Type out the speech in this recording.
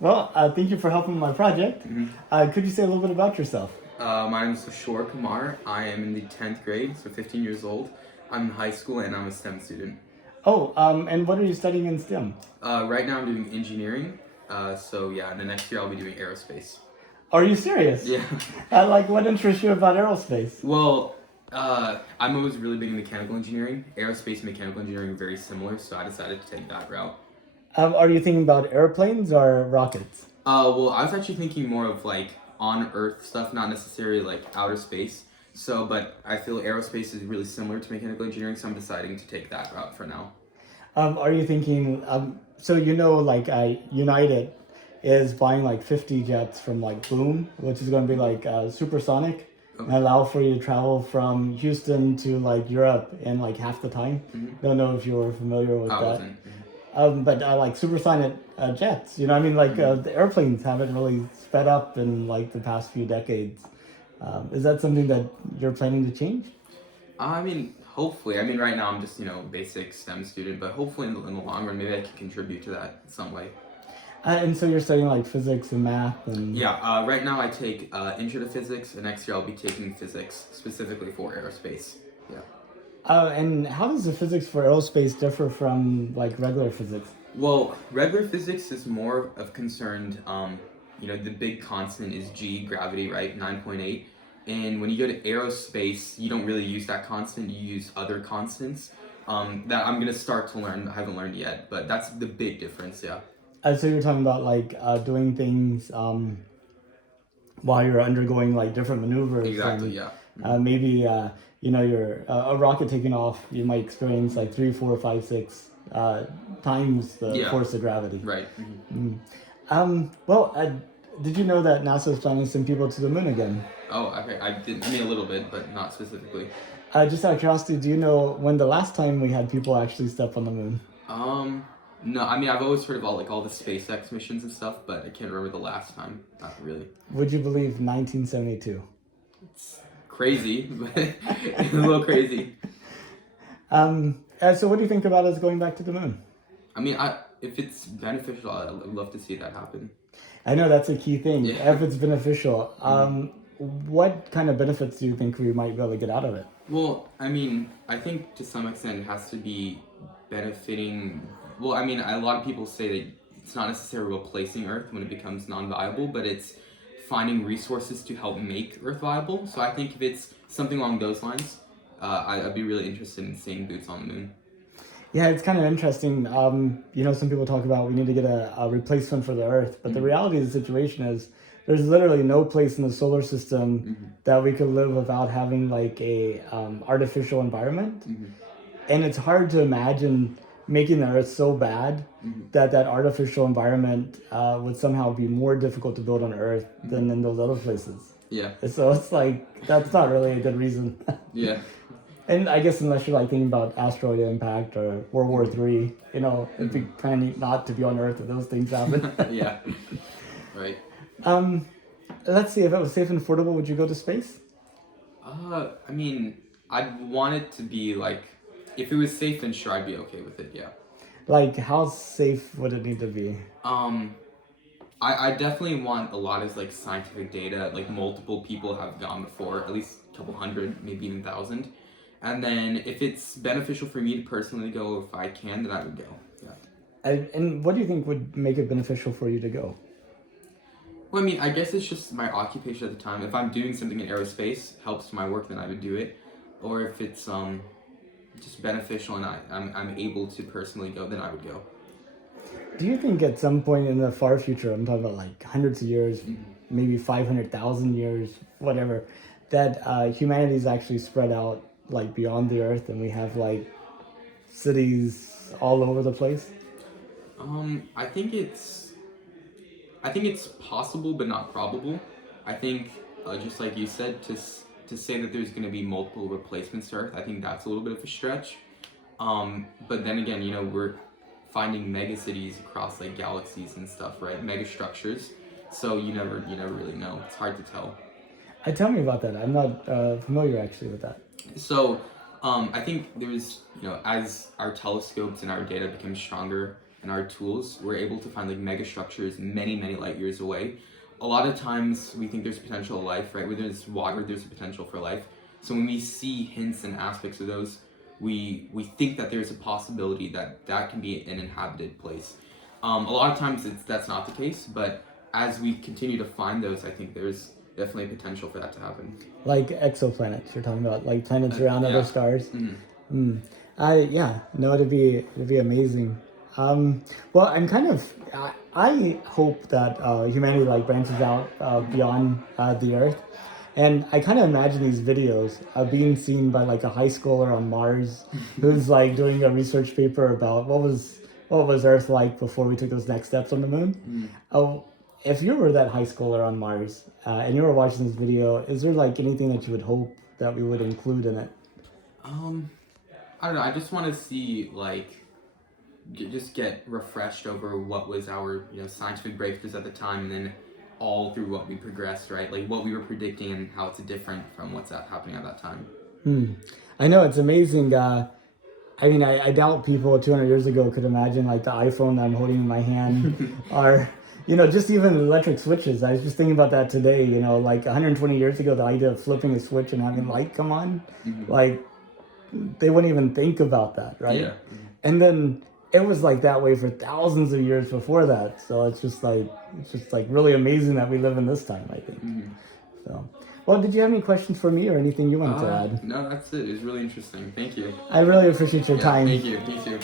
Well, thank you for helping with my project. Could you say a little bit about yourself? My name is Lishore. I am in the 10th grade, so 15 years old. I'm in high school and I'm a STEM student. Oh, and what are you studying in STEM? Right now I'm doing engineering. So yeah, the next year I'll be doing aerospace. Are you serious? Yeah. What interests you about aerospace? Well, I'm always really big in mechanical engineering. Aerospace and mechanical engineering are very similar, so I decided to take that route. Are you thinking about airplanes or rockets? Well, I was actually thinking more of like on Earth stuff, not necessarily like outer space. So, but I feel aerospace is really similar to mechanical engineering, so I'm deciding to take that route for now. Are you thinking, so United is buying like 50 jets from like Boom, which is going to be like supersonic and Okay. allow for you to travel from Houston to like Europe in like half the time. Don't know if you were familiar with I that. wasn't. But like supersonic jets, I mean, like the airplanes haven't really sped up in like the past few decades. Is that something that you're planning to change? I mean, hopefully. I mean, right now I'm just, basic STEM student, but hopefully in the long run, maybe I can contribute to that in some way. And so you're studying like physics and math and. Yeah, right now I take intro to physics, and next year I'll be taking physics specifically for aerospace. Yeah. And how does the physics for aerospace differ from like regular physics? Well, regular physics is more of concerned. The big constant is G, gravity, right? 9.8. And when you go to aerospace, you don't really use that constant. You use other constants. That I'm gonna start to learn. I haven't learned yet, but that's the big difference. Yeah. So you're talking about like doing things while you're undergoing like different maneuvers Exactly. and Yeah. maybe you're a rocket taking off. You might experience like three, four, five, six times the Yeah. force of gravity. Right. Well, did you know that NASA is planning to send people to the moon again? Oh, okay. I did. I mean, a little bit, but not specifically. Just out of curiosity, do you know when the last time we had people actually step on the moon? No. I mean, I've always heard of all the SpaceX missions and stuff, but I can't remember the last time. Not really. Would you believe 1972? It's crazy, but it's a little crazy. So what do you think about us going back to the moon? I mean, if it's beneficial, I'd love to see that happen. I know that's a key thing. Yeah. If it's beneficial, what kind of benefits do you think we might be able to get out of it? Well, I mean, I think to some extent it has to be benefiting. Well, I mean, a lot of people say that it's not necessarily replacing Earth when it becomes non-viable, but it's finding resources to help make Earth viable. So I think if it's something along those lines, I'd be really interested in seeing boots on the moon. Yeah, it's kind of interesting. Some people talk about we need to get a replacement for the Earth, but the reality of the situation is there's literally no place in the solar system that we could live without having like a artificial environment. And it's hard to imagine making the Earth so bad that that artificial environment would somehow be more difficult to build on Earth than in those other places. Yeah. So it's like that's not really a good reason. Yeah. And I guess unless you're like thinking about asteroid impact or World War III, it'd be kind of neat not to be on Earth if those things happen. Yeah. Right. Let's see, if it was safe and affordable, would you go to space? I mean, I'd want it to be like, if it was safe, then sure, I'd be okay with it. Yeah. Like, how safe would it need to be? I definitely want a lot of like scientific data. Like multiple people have gone before, at least a couple hundred, maybe even 1,000. And then if it's beneficial for me to personally go, if I can, then I would go. Yeah. And what do you think would make it beneficial for you to go? Well, I mean, I guess it's just my occupation at the time. If I'm doing something in aerospace, helps my work, then I would do it. Or if it's just beneficial and I'm able to personally go, then I would go. Do you think at some point in the far future, I'm talking about like hundreds of years, maybe 500,000 years, whatever, that humanity's actually spread out like beyond the Earth and we have like cities all over the place? I think it's possible, but not probable. I think, just like you said, to say that there's going to be multiple replacements to Earth, I think that's a little bit of a stretch. But then again, we're finding mega cities across like galaxies and stuff, right? Mega structures. So you never really know. It's hard to tell. Tell me about that. I'm not familiar actually with that. So, I think there's, as our telescopes and our data become stronger, and our tools, we're able to find like mega structures many, many light years away. A lot of times we think there's potential of life, right? Where there's water, there's a potential for life. So when we see hints and aspects of those, we think that there's a possibility that that can be an inhabited place. A lot of times that's not the case, but as we continue to find those, I think there's definitely a potential for that to happen. Like exoplanets, you're talking about, like planets around Yeah. other stars. Mm-hmm. Yeah, no, it'd be amazing. Well, I hope that humanity like branches out beyond the Earth, and I kind of imagine these videos being seen by like a high schooler on Mars, who's like doing a research paper about what was Earth like before we took those next steps on the moon. Oh, if you were that high schooler on Mars and you were watching this video, is there like anything that you would hope that we would include in it? I don't know. I just want to see like just get refreshed over what was our scientific breakthroughs at the time, and then all through what we progressed, right? Like what we were predicting and how it's different from what's happening at that time. I know, it's amazing. I mean, I doubt people 200 years ago could imagine like the iPhone that I'm holding in my hand, or just even electric switches. I was just thinking about that today. Like 120 years ago, the idea of flipping a switch and having light come on, like they wouldn't even think about that, right? Yeah. And then it was like that way for thousands of years before that. So it's just like really amazing that we live in this time, I think. So, well, did you have any questions for me or anything you wanted to add? No, that's it. It was really interesting. Thank you. I really appreciate your time. Thank you. Me too.